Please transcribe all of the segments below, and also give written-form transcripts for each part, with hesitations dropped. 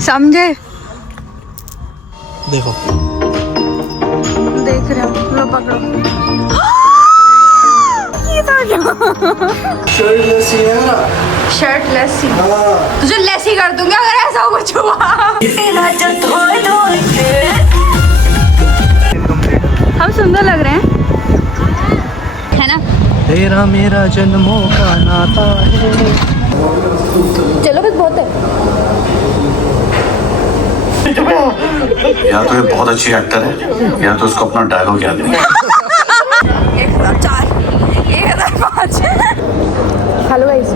समझे? देखो देख रहे हो, लो पकड़ो। ये तो क्या? शर्ट लस्सी है ना? शर्ट लस्सी? हाँ। तुझे लस्सी कर दूंगा अगर ऐसा कुछ हुआ। हम सुंदर लग रहे हैं, है ना? तेरा मेरा जन्मों का नाता है। चलो बस बहुत है। या तो ये बहुत अच्छी एक्टर है या तो उसको अपना डायलॉग याद नहीं। 1004, 1005। Hello guys.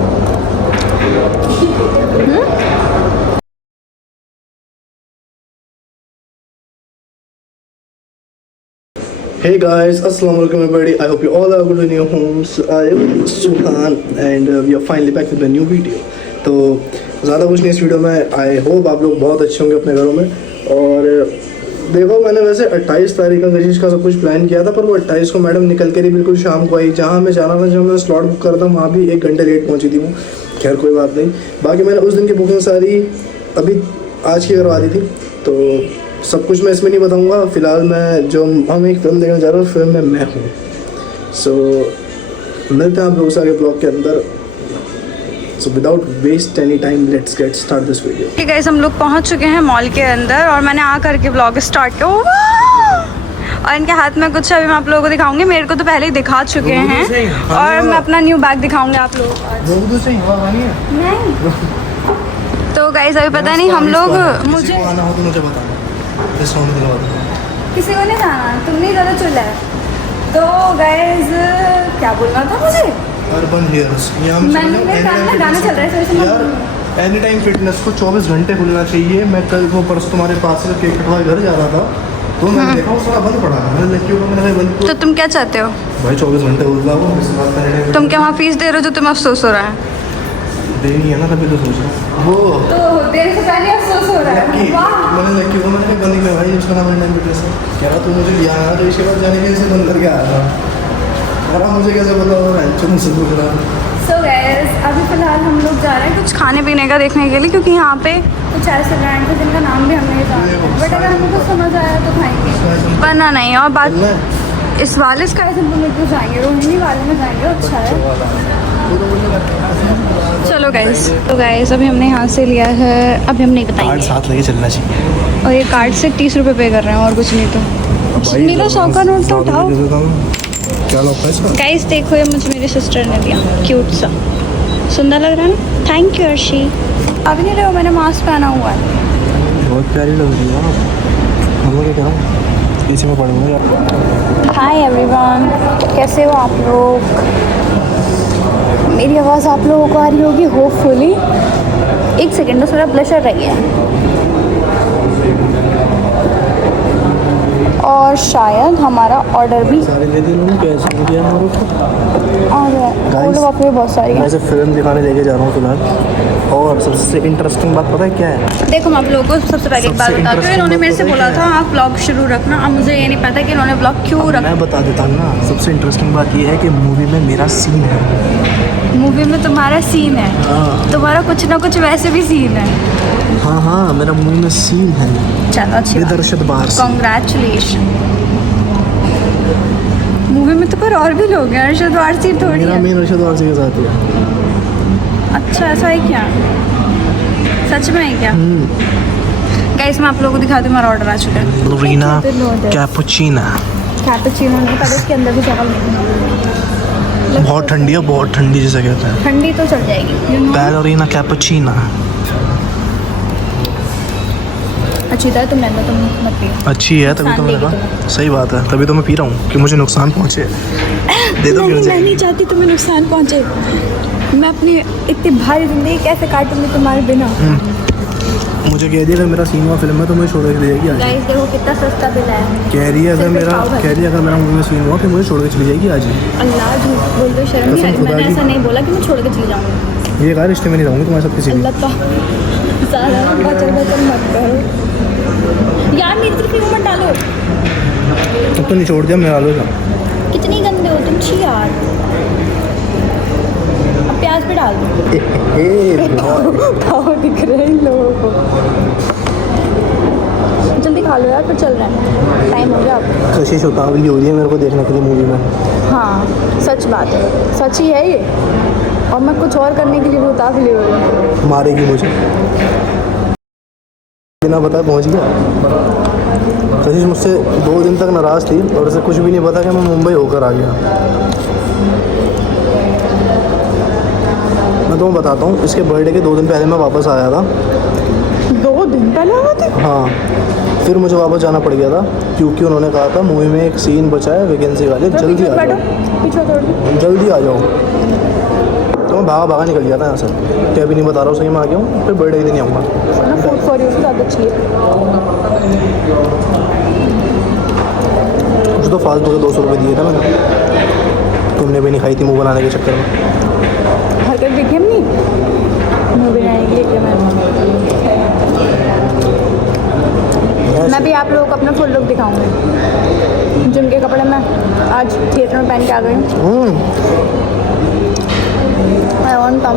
Hey guys, assalamu alaikum everybody. I hope you all are good in your homes. I am Suhan and we are finally back with a new video. तो ज़्यादा कुछ नहीं इस वीडियो में. आई होप आप लोग बहुत अच्छे होंगे अपने घरों में. और देखो मैंने वैसे 28 तारीख का कशिश का सब कुछ प्लान किया था, पर वो 28 को मैडम निकल कर ही बिल्कुल शाम को आई. जहाँ मैं जाना था, जहाँ मैं स्लॉट बुक करा था, वहाँ भी 1 घंटे लेट पहुँची थी वो. खैर कोई बात नहीं. बाकी मैंने उस दिन की बुकिंग सारी अभी आज की करवा दी थी, तो सब कुछ मैं इसमें नहीं बताऊंगा. फिलहाल मैं हम एक फिल्म देखने जा रहे हैं, फिल्म में मैं हूँ. सो मिलते हैं आप लोगों से आगे ब्लॉग के अंदर. So without waste any time let's get start this video. ठीक है, हम लोग पहुंच चुके हैं मॉल के अंदर और मैंने आकर के ब्लॉग स्टार्ट किया. और इनके हाथ में कुछ अभी मैं आप लोगों को दिखाऊंगी. मेरे को तो पहले ही दिखा चुके हैं और मैं अपना न्यू बैग दिखाऊंगी आप लोगों को. नहीं तो गाइस अभी पता नहीं हम लोग, मुझे किसी को नहीं जाना, तुम नहीं ज़्यादा चुल है. तो गाइस क्या बोलना था मुझे? अर्बन हेयर्स गाना चल रहा है यार. एनी टाइम फिटनेस को 24 घंटे खुलना चाहिए. मैं कल वो परसों तुम्हारे पास से केक कटवाए घर जा रहा था, तो मैंने देखा वो सारा बंद पड़ा है. मैंने लड़कियों को मैंने बंद. तो तुम क्या चाहते हो भाई 24 घंटे खुलता वो. तुम क्या वहाँ फीस दे रहे हो जो तुम्हें अफसोस हो रहा है? देनी है ना, तभी तो सोच रहा हूँ. वो तो देने से पहले अफसोस हो रहा है. मैंने लड़की को मैंने बंद किया भाई, उसका नाम टाइम फिटनेस है. कह रहा तू मुझे लिया है, तो इसके बाद जाने के लिए बंद करके आया था. कह रहा मुझे कैसे पता हो रहा है, मुझसे पूछ रहा है. सो गाइस अभी फ़िलहाल हम लोग जा रहे हैं कुछ खाने पीने का देखने के लिए, क्योंकि यहाँ पे कुछ ऐसे ब्रांड थे जिनका नाम भी हमने जाना, बट अगर हमको समझ आया तो खाएंगे, वरना नहीं. और बात इस वाले का ऐसे में क्यों जाएंगे, रोहिणी वाले में जाएंगे. अच्छा है, चलो गाइस. तो गाइस अभी हमने यहाँ से लिया है, अभी हम नहीं बताएंगे. साथ लेके चलना चाहिए. और ये कार्ड से 30 रुपये पे कर रहे हैं और कुछ नहीं. तो नीला 100 का नोट तो उठाओ. क्या लगता है इसका? गाइस देखो, ये मुझे मेरी सिस्टर ने दिया, क्यूट सा, सुंदर लग रहा है ना. Thank you Arshi. अभी नहीं रहे हो, मैंने मास्क पहना हुआ है. बहुत प्यारी लग रही है आप. हम लोग क्या करें, पीछे में पड़ूंगा. हाय एवरीवन, कैसे हो आप लोग? मेरी आवाज़ आप लोगों को आ रही होगी होपफुली. 1 सेकेंड बस मेरा ब्लशर रह गया. और शायद हमारा ऑर्डर भी सारे ले दिए लोगों कैसे किया हमारे को. और बाप रे बहुत सारी है. मैं फिल्म दिखाने लेके जा रहा हूँ फिलहाल. और सबसे इंटरेस्टिंग बात पता है क्या है? देखो मैं आप लोगों को सबसे पहले एक बात बताती हूँ. इन्होंने मेरे से बोला था आप ब्लॉग शुरू रखना. अब मुझे ये नहीं पता कि इन्होंने ब्लॉग क्यों रखा. मैं बता देता हूँ ना. सबसे इंटरेस्टिंग बात ये है कि मूवी में मेरा सीन है. मूवी में तुम्हारा सीन है? तुम्हारा कुछ ना कुछ वैसे भी सीन है. हाँ मेरा मूवी में सीन है. चलो अच्छी बात. अरशद बार, कांग्रेचुलेशन. मूवी में तो पर और भी लोग हैं. अरशद वारसी थोड़ी मेरा है. मेन अरशद वारसी के साथ है. अच्छा ऐसा है क्या? सच में है क्या? गाइस मैं आप लोगों को दिखाती हूँ, हमारा ऑर्डर आ चुका है. लोरीना कैपुचिनो. कैपुचिनो पहले इसके अंदर भी जगह बहुत ठंडी है, बहुत ठंडी जिसे कहते हैं. ठंडी तो चल जाएगी. बैलोरीना कैपुचिनो. अच्छी तरह तुम लेना, तुम मत पियो. अच्छी है तभी तो मैंने कहा. सही बात है, तभी तो मैं पी रहा हूँ कि मुझे नुकसान पहुँचे. दे दो. मैं नहीं चाहती तुम्हें नुकसान पहुँचे. मैं अपनी इतनी भारी जिंदगी कैसे काटूंगी तुम्हारे बिना. मुझे कह दिया अगर मेरा सीन हुआ फिल्म में तो मुझे छोड़ के चली जाएगी आज. गाइस देखो कितना सस्ता बिल है. कह रही है अगर मेरा मूवी में सीन हुआ फिर मुझे छोड़ के चली जाएगी आज ही. अल्लाह झूठ बोल दो, शर्म नहीं आई. मैंने ऐसा नहीं बोला कि मैं छोड़ के चली जाऊँगी. ये कहा रिश्ते में नहीं रहूँगी तुम्हारे साथ किसी भी. अल्लाह का ज़्यादा बचर मत करो यार. मेरी तरफ क्यों मत डालो. अब तो निचोड़ दिया, मैं डालो था. कितनी गंदे हो तुम छी यार. अब प्याज भी डाल दो. ए दिख रहे हैं लोगों को. खा लो यार, फिर चल रहे हैं, टाइम हो गया अब। कशिश उतावली हो रही है मेरे को देखने के लिए मूवी में। हाँ सच बात है, सच ही है ये, और मैं कुछ और करने के लिए भी उतावली हो रही हूँ। मारेगी मुझे, बिना बताए पहुंच गया। कशिश मुझसे 2 दिन तक नाराज़ थी और उसे कुछ भी नहीं पता कि मैं मुंबई होकर आ गया। मैं तुम्हें बताता हूँ, इसके बर्थडे के 2 दिन पहले मैं वापस आया था। 2 दिन पहले आए थे? हाँ, फिर मुझे वापस जाना पड़ गया था क्योंकि उन्होंने कहा था मूवी में एक सीन बचा है वैकेंसी वाले, जल्दी आ जाओ, जल्दी आ जाओ। तो मैं भागा भागा निकल गया था यहाँ से, क्या भी नहीं बता रहा हूँ, सही में आ गया हूँ, फिर बर्थडे के दिन ही आऊँगा। फूड फॉर यू से ज़्यादा अच्छी है। मुझे तो फालतू के 200 रुपये दिए थे मैंने, तुमने भी नहीं खाई थी मुँह बनाने के चक्कर में। हरकत देखी हमने मूवी बनाने के लिए। मैं भी आप लोगों को अपना फुल लुक दिखाऊंगी, जिनके कपड़े मैं आज थिएटर में पहन के आ गई हूँ। I want them।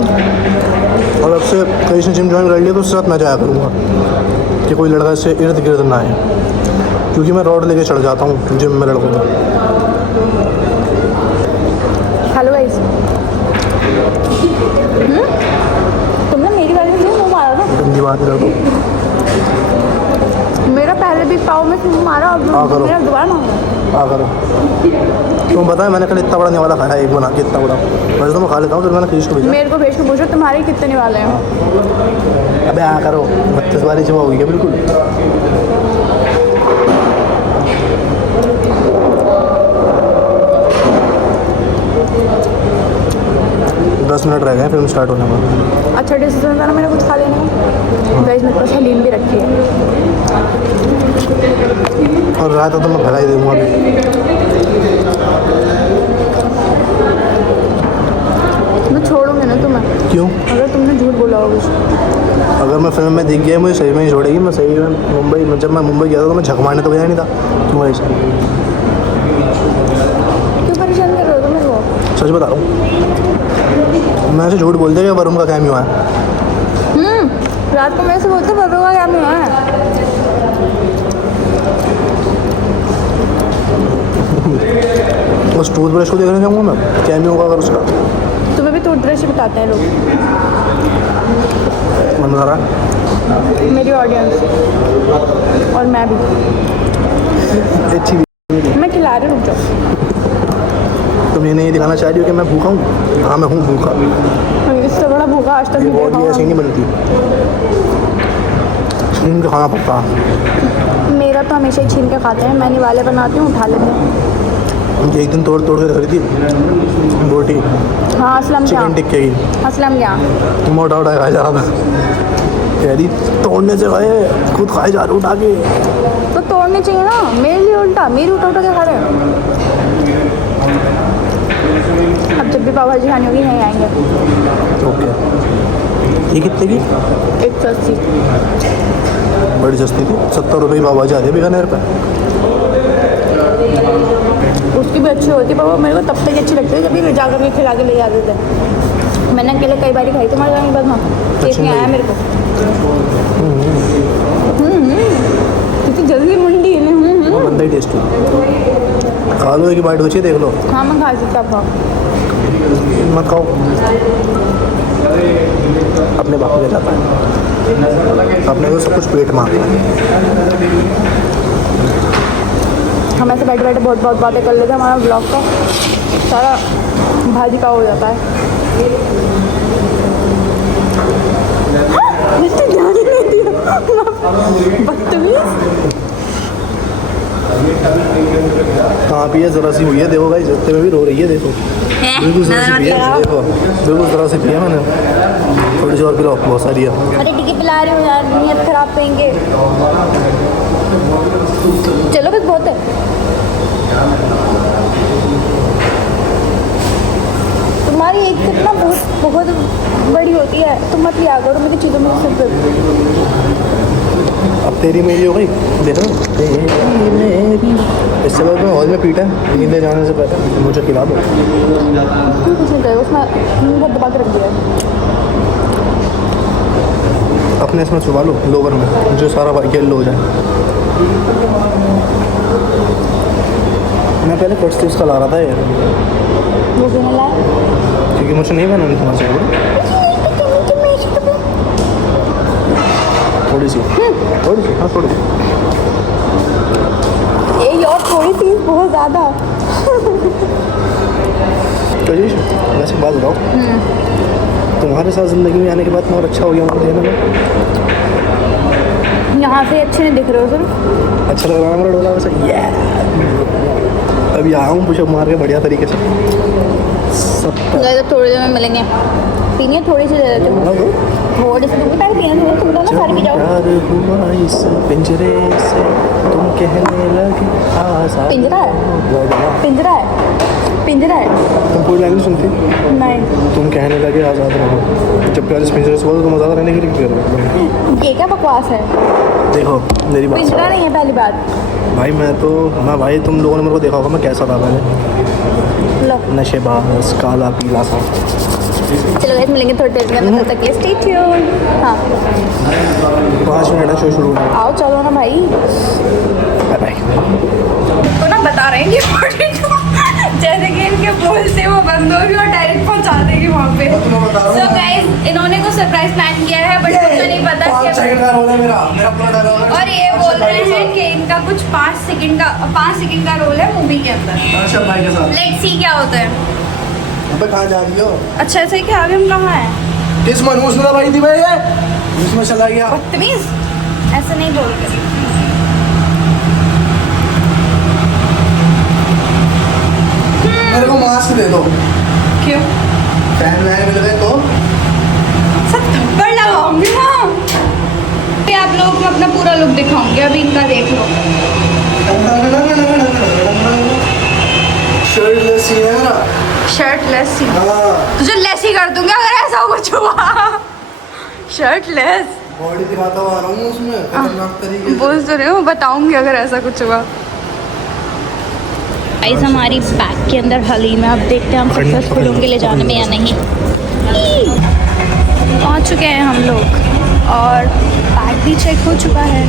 और अब से कहीं से जिम ज्वाइन कर लिया तो उसके साथ मैं जाया करूँगा कि कोई लड़का इससे इर्द गिर्द ना आए, क्योंकि मैं रोड लेके चढ़ जाता हूँ जिम में लड़कों को। हेलो गाइस, तुमने मेरी बारे में मुँह मारा ना? गंदी बात है लड़कों। मेरा पहले भी पाव में मुँह मारा और मेरा दोबारा मांगा। हाँ करो, तुम बताए मैंने कल इतना बड़ा निवाला खाया, एक बना के इतना बड़ा, वैसे तो मैं खा लेता हूँ, फिर मैंने खींच को भेजा। मेरे को भेज के पूछो तुम्हारे कितने निवाले हैं। अबे हाँ करो, 32 बारी जमा होगी क्या? बिल्कुल। 10 मिनट रह गए फिल्म स्टार्ट होने में। अच्छा डिसीजन था ना मेरा कुछ खा लेने का। गाइस मेरे पास हलीम भी रखी है और रायता तो मैं भगा ही दूँगा अभी। मैं छोड़ूंगी ना तुम्हें। क्यों? अगर तुमने झूठ बोला होगा कुछ। अगर मैं फिल्म में दिख गया मुझे सही में ही छोड़ेगी। मैं सही में मुंबई में, जब मैं मुंबई गया था तो मैं झक मारने तो गया नहीं था। क्यों ऐसे? क्यों परेशान कर रहे हो तुम मेरे को? सच बता रहा हूँ, मैं ऐसे झूठ बोल दिया कि वरुण का कैमियो है। रात को मेरे से बोलते वरुण का कैमियो है। उस टूथब्रश को देखने जाऊँगा मैं, कैमियो होगा अगर उसका। तुम्हें भी टूथब्रश ही बताते हैं लोग। मन कर रहा मेरी ऑडियंस और मैं भी। अच्छी मैं खिला रही हूँ, रुक जाओ। तुम ये नहीं दिखाना चाह रही हो कि मैं भूखा हूँ? हाँ मैं हूँ भूखा। इससे बड़ा भूखा आज तक नहीं देखा बॉडी ऐसी नहीं बनती, छीन के खाना पड़ता। मेरा तो हमेशा ही छीन के खाते हैं। मैं निवाले बनाती हूँ, उठा लेते हैं। एक दिन तोड़ तोड़ के रख रही थी बोटी। हाँ असलम क्या? चिकन टिक्के की। असलम क्या? मोटा उठा खाया जा रहा था, कह रही तोड़ने से खाए, खुद खाए जा रहे उठा के। तो तोड़ने चाहिए ना, मेरे लिए उल्टा, मेरी उठा उठा के खा रहे हैं। अब जब भी पाव भाजी खानी होगी यहीं आएंगे। ओके, ये कितने की? 180। बड़ी सस्ती थी, 70 रुपये की पाव जा रही है बीकानेर पर। उसकी भी अच्छी होती, पर वो मेरे को तब तक अच्छी लगती है जब भी ले जा करके खिला के ले जाते थे। मैंने अकेले कई बार खाई तुम्हारे जाने के बाद। हाँ टेस्ट नहीं आया मेरे को। कितनी जल्दी मंडी है ना। बंदा ही टेस्टी। खा लो, एक बाइट बची है, देख लो। हाँ मैं खा सकता था। मत खाओ, अपने बाप ले जाता है, अपने को सब कुछ पेट मांगता है। हम ऐसे बैठे बैठे बहुत बहुत बातें कर लेते हैं, हमारा ब्लॉग का सारा भाजी का हो जाता है। मुझे ध्यान ही नहीं दिया, बदतमीज। कहाँ पे है? ज़रा सी हुई है, देखो भाई जत्ते में भी रो रही है, देखो बिल्कुल ज़रा सी पी है, देखो बिल्कुल ज़रा सी पी है मैंने। थोड़ी सी और पिलाओ, बहुत सारी है। अरे टिक्की पिला रही हो यार, नीयत खराब करेंगे। चलो बस बहुत है। तुम्हारी एक सिप ना बहुत बड़ी होती है, तुम मत लिया करो मेरी चीज़ों में सिर्फ। अब तेरी मेरी हो गई, देखो तेरी मेरी। इससे बाद मैं हॉल में पीटा नींदे जाने से पहले, मुझे खिला दो। कुछ नहीं करे, उसमें बहुत दबा के रख दिया। अपने इसमें छुपा लो लोवर में, जो सारा येलो हो जाए। मैं पहले फर्स्ट से उसका ला रहा था यार, वो क्यों नहीं लाया? क्योंकि मुझे नहीं पहनना था चाहिए। थोड़ी सी हाँ थोड़ी सी। ये और थोड़ी सी बहुत ज़्यादा। तो जी वैसे बात बताओ, तुम्हारे साथ ज़िंदगी में आने के बाद और अच्छा हो गया मुझे ना? यहाँ से अच्छे नहीं दिख रहे हो सिर्फ। अच्छा लग रहा है मेरा डोला वैसे। अभी आया हूँ पुशअप मार के बढ़िया तरीके से। थोड़ी देर में मिलेंगे, पीनी है थोड़ी सी दे देते हो। थोड़ी सी तुम पहले पीना तुम दोनों सारे पी जाओ। प्यार हुआ इस पिंजरे से तुम कहने लगे आज़ाद। पिंजरा है, पिंजरा है, पिंजरा है। तुम कोई लैंग्वेज सुनती? नहीं। तुम कहने लगे आज़ाद रहो, जब प्यार इस पिंजरे से बोलो तुम आज़ाद रहने के लिए क्यों कह रहे हो? ये क्या बकवास है? देखो मेरी बात पिंजरा नहीं है पहली बात। भाई, मैं भाई तुम लोगों ने मेरे को देखा होगा मैं कैसा था पहले, लो नशेबाज काला पीला सा। चलो गाइस मिलेंगे थोड़ी देर में, तब तक के स्टे ट्यून। हाँ 5 मिनट है शो शुरू होने। आओ चलो ना भाई। Bye bye. तो ना बता रहे हैं कि 42 जैसे कि इनके बोलते वो बंद होगी और डायरेक्ट पहुंचा देगी वहाँ पे। सो गाइस इन्होंने कुछ सरप्राइज प्लान किया है बट मुझे नहीं पता कि और ये बोल रहे हैं कि इनका कुछ 5 सेकंड का रोल है मूवी के अंदर। लेट्स सी क्या होता है। अबे कहाँ जा रही हो? अच्छा ऐसे कि आगे हम कहाँ हैं? किस मनहूस में भाई थी भाई ये? उसमें चला गया। बदतमीज ऐसे नहीं बोलते। मेरे को मास्क दे दो। क्यों? फैन वैन मिल गए तो सब थप्पड़ लगाऊंगी ना। आप लोगों को अपना पूरा लुक दिखाऊंगी, अभी इनका देख लो। शर्टलेस ही है ना? शर्टलेस ही हाँ। तुझे लेस ही कर दूंगा अगर ऐसा कुछ हुआ। शर्टलेस बॉडी दिखाता हुआ आ रहा हूँ उसमें खतरनाक तरीके से। बोल तो रही हूँ, बताऊंगी अगर ऐसा कुछ हुआ। गाइस हमारी बैग के अंदर हलीम है, अब देखते हैं हम सक्सेसफुल होंगे ले जाने में या नहीं। पहुंच चुके हैं हम लोग और बैग भी चेक हो चुका है।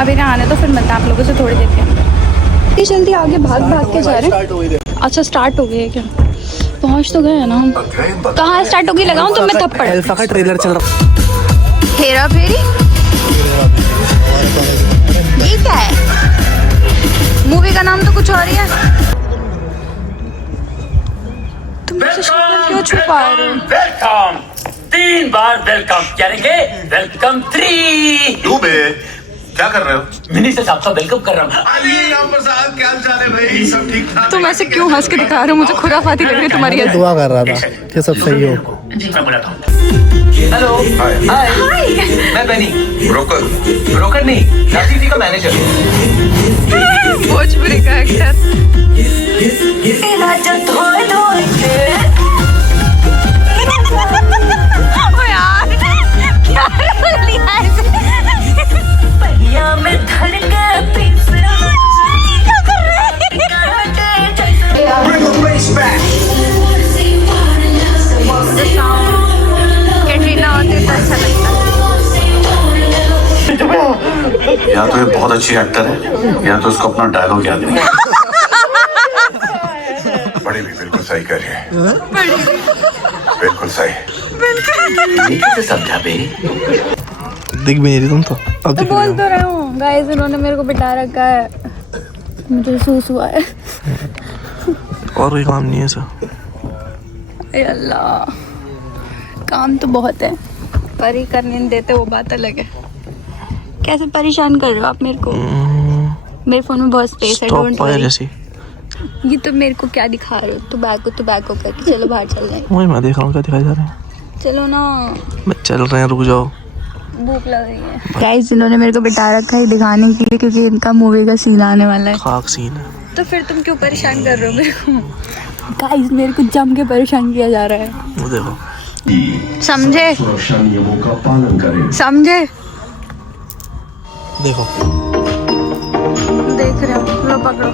अभी ना आने तो फिर मिलते हैं आप लोगों से थोड़ी देर के। जल्दी आगे भाग के जा रहे हैं। अच्छा स्टार्ट हो गई है क्या? पहुंच तो गए हैं ना हम। कहाँ स्टार्ट होगी? लगाऊं तो मैं थप्पड़। अल्फा का ट्रेलर चल रहा। हेरा फेरी ये क्या है? मूवी का नाम तो कुछ और ही है। तुम मुझसे शक्ल क्यों छुपा रहे हो? वेलकम 3 बार वेलकम करेंगे। वेलकम 3 डूबे क्या कर रहे हो? मिनी से आपका वेलकम कर रहा हूँ। क्या चाल है भाई? सब ठीक ठाक? तुम ऐसे क्यों हंस के दिखा रहे हो? मुझे खुराफाती लग रही है तुम्हारी हंसी। दुआ कर रहा था कि सब सही हो। मैं बुलाता हूँ। हेलो हाय मैं बनी ब्रोकर नहीं, राजीव जी का मैनेजर। भोजपुरी का एक्टर। ओ यार क्या लिया है? कैटरीना होती तो अच्छा लगता। या तो ये बहुत अच्छी एक्टर है या तो उसको अपना डायलॉग याद नहीं। बड़ी भी बिल्कुल सही कर रही है, बिल्कुल सही। कैसे समझा बे? दिख भी नहीं रही तुम तो। अब तो बोल तो रहा हूँ गाइस, इन्होंने मेरे को बिठा रखा है, मुझे महसूस हुआ है। और कोई काम नहीं है सर। अरे अल्लाह काम तो बहुत है, पर ही करने नहीं देते वो बात अलग है। कैसे परेशान कर रहे हो आप मेरे को? मेरे फोन में बहुत स्पेस है, डोंट वरी। ये तो मेरे को क्या दिखा रहे हो? टोबैको करके चलो बाहर चल रहे हैं। वही मैं देख रहा हूँ क्या दिखाई जा रहा है। चलो ना, मैं चल रहे हैं, रुक जाओ। भूख लग रही है। गाइस इन्होंने मेरे को बिठा रखा है दिखाने के लिए, क्योंकि इनका मूवी का सीन आने वाला है। खाक सीन है। तो फिर तुम क्यों परेशान कर रहे हो मेरे को? गाइस मेरे को जम के परेशान किया जा रहा है, वो देखो। समझे? सुरक्षा नियमों का पालन करें। समझे? देखो देख रहे हो, लो पकड़ो।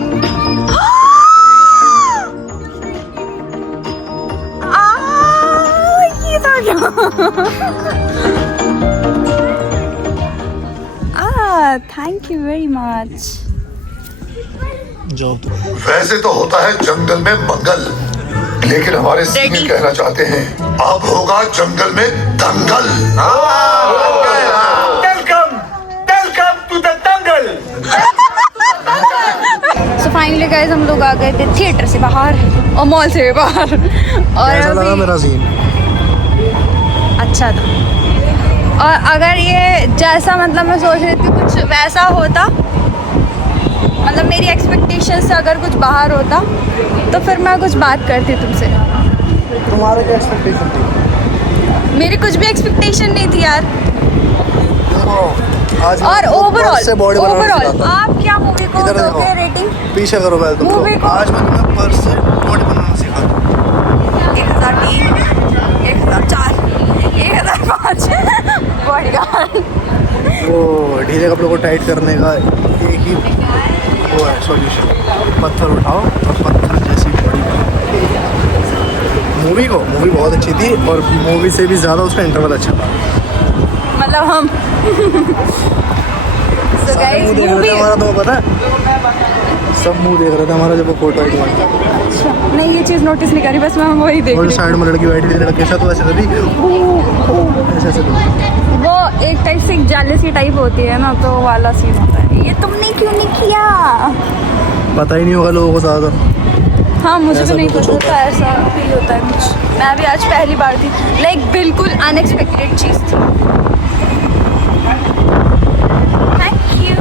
ये था क्या? Thank you very much. जाओ तो वैसे तो होता है जंगल में मंगल, लेकिन हमारे सीनियर कहना चाहते हैं अब होगा जंगल में दंगल। Welcome welcome to the dangal. So finally guys हम लोग आ गए थे थिएटर से बाहर और मॉल से बाहर, और कैसा लगा अभी मेरा सीन? अच्छा था। और अगर ये जैसा मतलब मैं सोच रही थी कुछ वैसा होता, मतलब मेरी एक्सपेक्टेशन से अगर कुछ बाहर होता तो फिर मैं कुछ बात करती तुमसे। तुम्हारे क्या एक्सपेक्टेशन थी? मेरी कुछ भी एक्सपेक्टेशन नहीं थी यार। आज और ओवरऑल आप क्या मूवी को इधर दोगे देखो। रेटिंग? पीछे करो पहले तुम। मूवी को आज मैं तुम्हें पर्स से बॉडी बनाना सिखा दूँ। 1003, 1004, 1005 बॉडीगार्ड। वो ढीले कपड़ों को टाइट करने का एक ही वो है सॉल्यूशन, पत्थर उठाओ और पत्थर जैसी बॉडी बनाओ। मूवी बहुत अच्छी थी और मूवी से भी ज़्यादा उसका इंटरवल अच्छा था। मतलब हम So सारे guys, मुंह देख रहे थे movie- हमारा, तुम्हें पता है? सब मुंह देख रहे थे हमारा जब वो फोटो आई तुम्हारी। अच्छा, नहीं ये चीज़ नोटिस नहीं करी, बस मैं वही देख और रही साइड में लड़की बैठी थी, लड़के साथ तो ऐसे कभी ऐसे ऐसे करी। वो एक टाइप से जेलसी टाइप होती है ना, तो वो वाला सीन होता है। ये तुमने क्यों नहीं किया? पता ही नहीं होगा लोगों को ज़्यादा। हाँ मुझे ऐसा भी नहीं भी कुछ पता होता था, ऐसा फील होता है कुछ। मैं भी आज पहली बार थी, लाइक बिल्कुल अनएक्सपेक्टेड चीज़ थी। Thank you.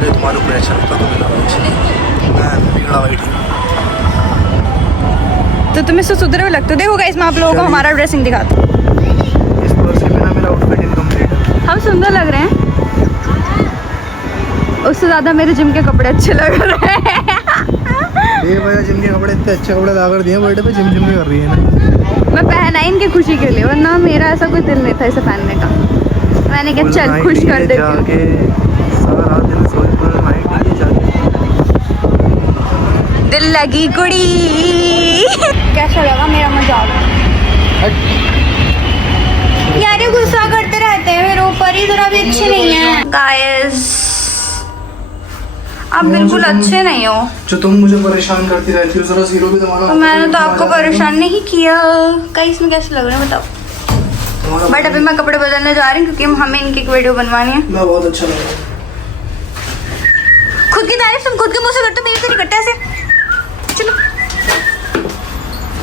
ये तुम्हारे ऊपर अच्छा लगता तो मेरा मैं बिगड़ा हुआ ही ठीक। तो तुम इससे सुधरे हुए लगते हो। देखो गाइस मैं आप लोगों को हमारा ड्रेसिंग दिखाती हूँ। इस पर्स के बिना मेरा आउटफिट इनकम्प्लीट है। हम सुंदर लग रहे हैं, उससे ज़्यादा मेरे जिम के कपड़े अच्छे लग रहे हैं। ये वजह जिम के कपड़े इतने अच्छे कपड़े ला कर दिए बर्थडे पे, जिम भी कर रही है ना। मैं पहना इनकी खुशी के लिए, वरना मेरा ऐसा कोई दिल नहीं था इसे पहनने का। मैंने कहा चल खुश कर देती हूँ। जाके सारा दिन सोच पर नाइट लिए जाके दिल लगी कुड़ी। कैसा लगा मेरा मजाक? यार ये गुस्सा करते रहते हैं मेरे ऊपर ही, जरा भी अच्छे नहीं है गाइस। आप बिल्कुल अच्छे नहीं हो। जो तुम मुझे परेशान करती रहती हो, जरा जीरो भी जमाना। तो मैंने तो आपको परेशान नहीं किया। गाइस में कैसे लग रहा है बताओ? बट अभी मैं कपड़े बदलने जा रही हूँ क्योंकि हमें इनकी एक वीडियो बनवानी है। मैं बहुत अच्छा लगा। खुद की तारीफ तुम खुद के मुंह से करते हो, मेरी से नहीं करते ऐसे। चलो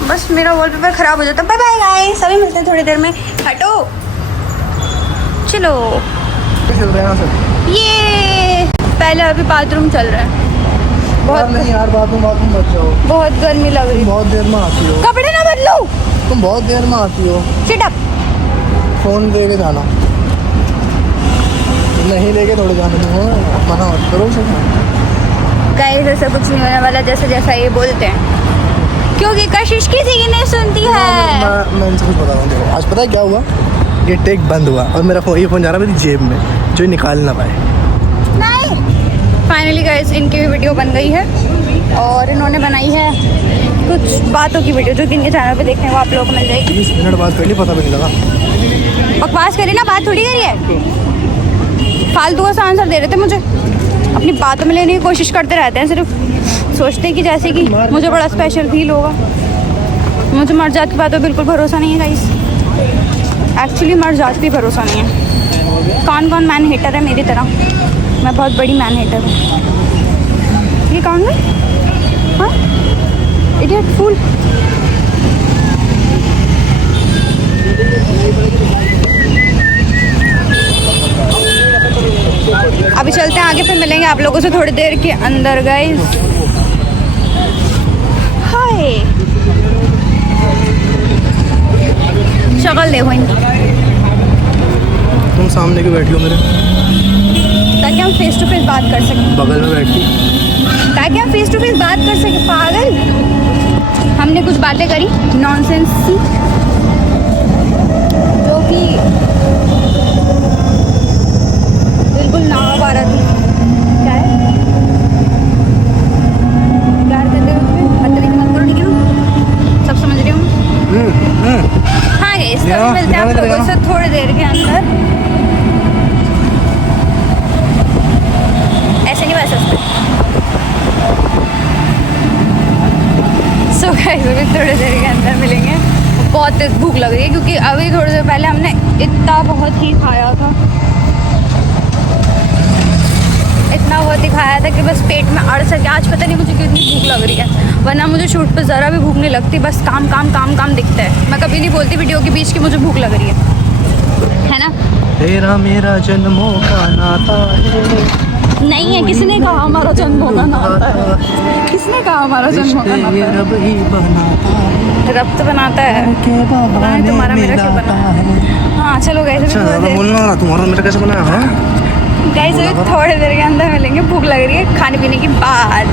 बस मेरा वॉलपेपर खराब हो जाता। बाय बाय गाइस, अभी मिलते हैं थोड़ी देर में। हटो चलो। चल रहे हैं सर। ये पहले अभी बाथरूम चल रहा है। बहुत नहीं यार, बाथरूम मत जाओ, बहुत गर्मी लग रही है। बहुत देर में आती हो। कपड़े ना बदलो, तुम बहुत देर में आती हो। Sit up. फोन दे के जाना, नहीं लेके थोड़े जाने दूँगा, मना मत करो सब। गाइस ऐसा कुछ नहीं होने वाला, जैसा जैसा ये बोलते हैं, क्योंकि कशिश किसी की नहीं सुनती है। मैं इनसे कुछ बता रहा हूँ। देखो आज पता है क्या हुआ, ये टेक बंद हुआ और मेरा ये फ़ोन जा रहा है मेरी जेब में, जो निकाल ना पाए। नहीं फाइनली गाइस इनकी भी वीडियो बन गई है और इन्होंने बनाई है कुछ बातों की वीडियो, जो कि इनके चैनल पे देखने को आप लोगों को मिल जाएगी। 20 मिनट बाद पहले पता भी नहीं लगा। बकवास करी ना, बात थोड़ी करी है। फालतू का सा आंसर दे रहे थे मुझे, अपनी बातों में लेने की कोशिश करते रहते हैं, सिर्फ सोचते हैं कि जैसे कि मुझे बड़ा स्पेशल फील होगा। मुझे मर जात की बातों बिल्कुल भरोसा नहीं है गाइस। एक्चुअली मर जात भी भरोसा नहीं है। कौन कौन मैन हेटर है मेरी तरह? मैं बहुत बड़ी मैन हेटर हूँ। ये कौन है? हाँ इडियट फूल। अभी चलते हैं आगे, फिर मिलेंगे आप लोगों से थोड़ी देर के अंदर गाइस। हाय शक्ल देखो इनकी, तुम सामने क्यों बैठी हो मेरे? ताकि हम फेस टू फेस बात कर सकें। बगल में बैठी, ताकि हम फेस टू फेस बात कर सकें। पागल, हमने कुछ बातें करी नॉनसेंस सी, जो कि बिल्कुल नाबारा थी। क्या है प्यार करते हो तुम्हें, बदतमीजी मत करो, ठीक है ना? सब समझ रही हूँ। हाँ गाइस, तभी मिलते हैं आप लोगों से थोड़ी देर के अंदर। मुझे भूख लग रही है, क्योंकि अभी थोड़ी देर पहले हमने इतना बहुत ही खाया था, इतना बहुत ही खाया था कि बस पेट में अड़ सके। आज पता नहीं मुझे कितनी भूख लग रही है, वरना मुझे शूट पर ज़रा भी भूख नहीं लगती, बस काम काम काम काम दिखता है। मैं कभी नहीं बोलती वीडियो के बीच की मुझे भूख लग रही है ना। तेरा मेरा जन्मों का नाता है। नहीं है, किसने कहा हमारा जन्मों का नाता है? किसने कहा हमारा जन्मों का नाता है? रब ही बनाता है, रब तो बनाता है, पता नहीं तुम्हारा मेरा क्यों बना है। हाँ चलो गाइस, बोलना तुम्हारा मेरा कैसे बना है? गाइस अभी थोड़ी देर के अंदर मिलेंगे, भूख लग रही है। खाने पीने के बाद,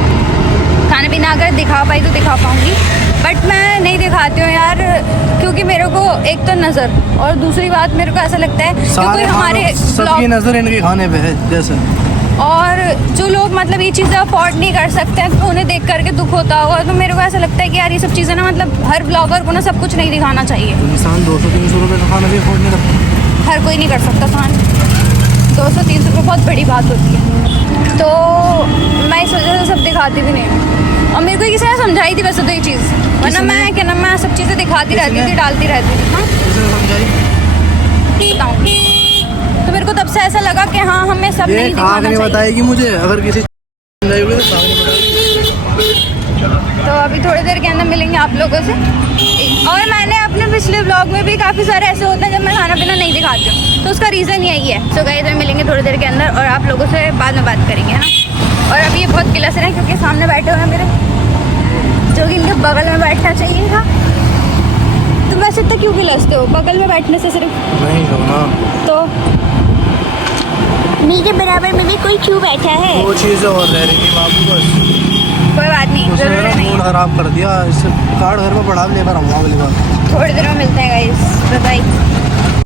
खाना पीना अगर दिखा पाई तो दिखा पाऊँगी, बट मैं नहीं दिखाती हूँ यार, क्योंकि मेरे को एक तो नज़र, और दूसरी बात मेरे को ऐसा लगता है क्योंकि हमारे सबकी नज़र इनके खाने पे है जैसे, और जो लोग मतलब ये चीज़ें अफोर्ड नहीं कर सकते हैं तो उन्हें देख करके दुख होता होगा। तो मेरे को ऐसा लगता है कि यार ये सब चीज़ें ना, मतलब हर ब्लॉगर को ना सब कुछ नहीं दिखाना चाहिए। इंसान 200-300 रुपये का खाना भी अफोर्ड नहीं करता, हर कोई नहीं कर सकता खान। 200-300 रुपये बहुत बड़ी बात होती है, तो मैं इस वजह से सब दिखाती भी नहीं हूँ। और मेरे को किसी ने समझाई थी वैसे तो ये चीज़, वरना मैं क्या ना, मैं सब चीज़ें दिखाती रहती थी, डालती रहती थी। हाँ बताऊँ, तो मेरे को तब से ऐसा लगा कि हाँ हमें सब नहीं दिखाना चाहिए। बताएगी मुझे अगर किसी समझाएगी तो अभी थोड़ी देर के अंदर मिलेंगे आप लोगों से। और मैंने अपने पिछले ब्लॉग में भी काफ़ी सारे ऐसे होते हैं जब मैं खाना पीना नहीं दिखाती हूँ, तो उसका रीज़न यही है। तो गाइस में मिलेंगे थोड़ी देर के अंदर और आप लोगों से बाद में बात करेंगे, है ना। और अभी ये बहुत किलस रहे हैं क्योंकि सामने बैठे हुए हैं मेरे, जो कि इनके बगल में बैठना चाहिए था। तुम वैसे इतना क्यों किलसते हो? बगल में बैठने से सिर्फ नहीं होना, तो मेरे बराबर में भी कोई क्यों बैठा है? वो चीज़ें और रह रही थी बाबू, बस कोई बात नहीं, उसने जरूरी मेरा नहीं। मूड खराब कर दिया। इससे कार्ड घर पर पड़ा, लेकर आऊँगा अगली बार। थोड़ी देर में मिलते हैं गाइस, बाय बाय।